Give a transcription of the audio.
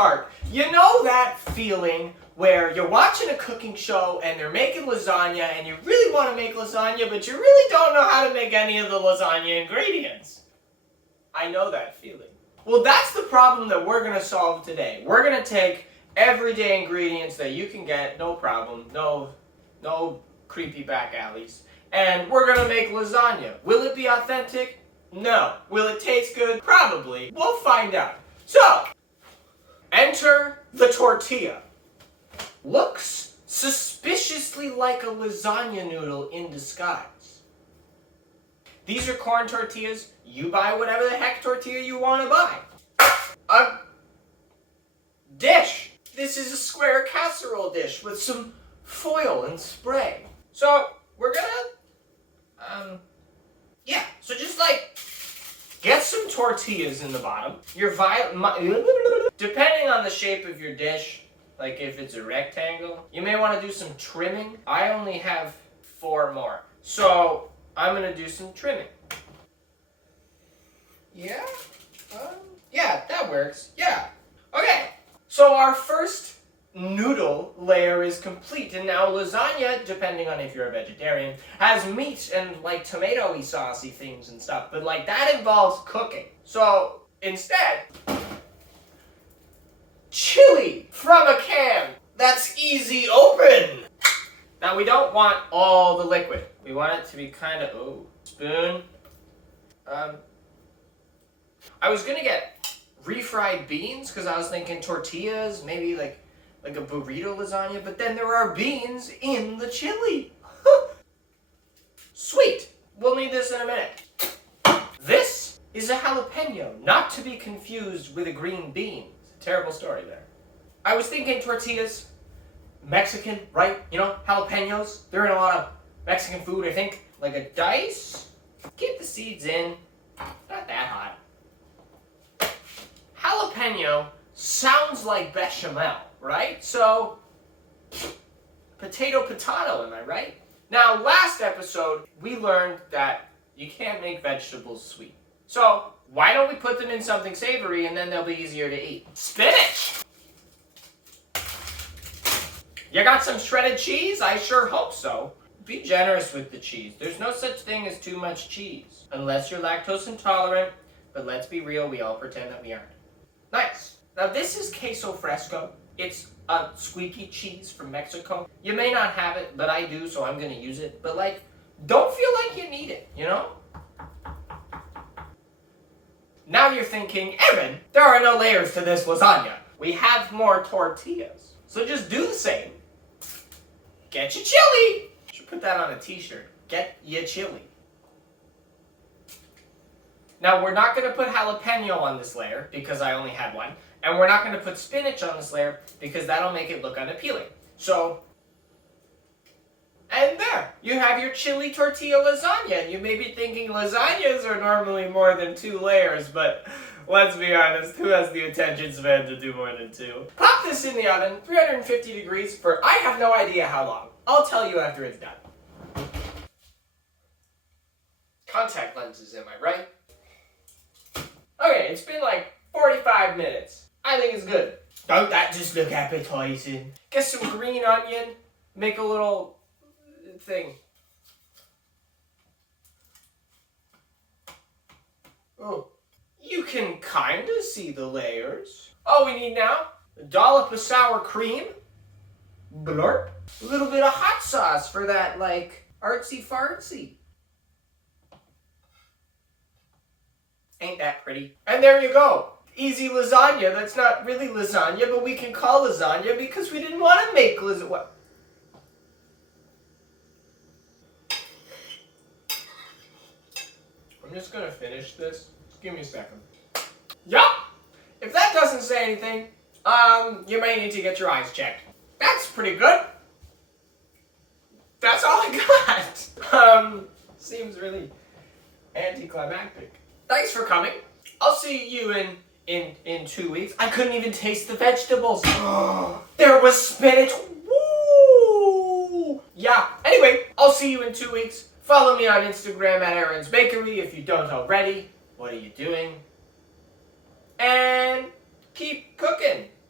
cart. You know that feeling where you're watching a cooking show and they're making lasagna and you really want to make lasagna, but you really don't know how to make any of the lasagna ingredients? I know that feeling. Well, that's the problem that we're going to solve today. We're going to take everyday ingredients that you can get, no problem, no creepy back alleys, and we're going to make lasagna. Will it be authentic? No. Will it taste good? Probably. We'll find out. So, enter the tortilla. Looks suspiciously like a lasagna noodle in disguise. These are corn tortillas. You buy whatever the heck tortilla you want to buy. A dish. This is a square casserole dish with some foil and spray. So, we're gonna, so just like, get some tortillas in the bottom. Depending on the shape of your dish, like if it's a rectangle, you may want to do some trimming. I only have 4 more, so I'm gonna do some trimming. Yeah? Yeah, that works. Yeah. Okay, so our first noodle layer is complete, and now lasagna, depending on if you're a vegetarian, has meat and like tomatoey saucy things and stuff, but like that involves cooking. So instead, chili from a can. That's easy open. Now we don't want all the liquid. We want it to be kind of, spoon. I was gonna get refried beans because I was thinking tortillas, maybe like a burrito lasagna, but then there are beans in the chili. Sweet. We'll need this in a minute. This is a jalapeno, not to be confused with a green bean. It's a terrible story there. I was thinking tortillas, Mexican, right? You know, jalapenos. They're in a lot of Mexican food, I think. Like a dice. Keep the seeds in. Not that hot. Jalapeno sounds like bechamel, right? So, potato, am I right? Now, last episode, we learned that you can't make vegetables sweet. So, why don't we put them in something savory and then they'll be easier to eat? Spinach! You got some shredded cheese? I sure hope so. Be generous with the cheese. There's no such thing as too much cheese. Unless you're lactose intolerant, but let's be real, we all pretend that we aren't. Nice. Now this is queso fresco. It's a squeaky cheese from Mexico. You may not have it, but I do, so I'm gonna use it. But like, don't feel like you need it, you know? Now you're thinking, Evan, there are no layers to this lasagna. We have more tortillas. So just do the same. Get your chili. Should put that on a t-shirt. Get your chili. Now we're not gonna put jalapeno on this layer because I only had one. And we're not gonna put spinach on this layer because that'll make it look unappealing. So, and there, you have your chili tortilla lasagna. You may be thinking lasagnas are normally more than 2 layers, but let's be honest, who has the attention span to do more than 2? Pop this in the oven, 350 degrees for I have no idea how long. I'll tell you after it's done. Contact lenses, am I right? Okay, it's been like 45 minutes. I think it's good. Don't that just look appetizing? Get some green onion, make a little thing. Oh, you can kinda see the layers. All we need now, a dollop of sour cream, blurp, a little bit of hot sauce for that, like, artsy-fartsy. Ain't that pretty? And there you go. Easy lasagna. That's not really lasagna, but we can call lasagna because we didn't want to make lasagna. I'm just gonna finish this. Just give me a second. Yup! If that doesn't say anything, you may need to get your eyes checked. That's pretty good. That's all I got. Seems really anticlimactic. Thanks for coming. I'll see you in 2 weeks. I couldn't even taste the vegetables. There was spinach. Woo! Yeah. Anyway, I'll see you in 2 weeks. Follow me on Instagram at Aaron's Bakery if you don't already. What are you doing?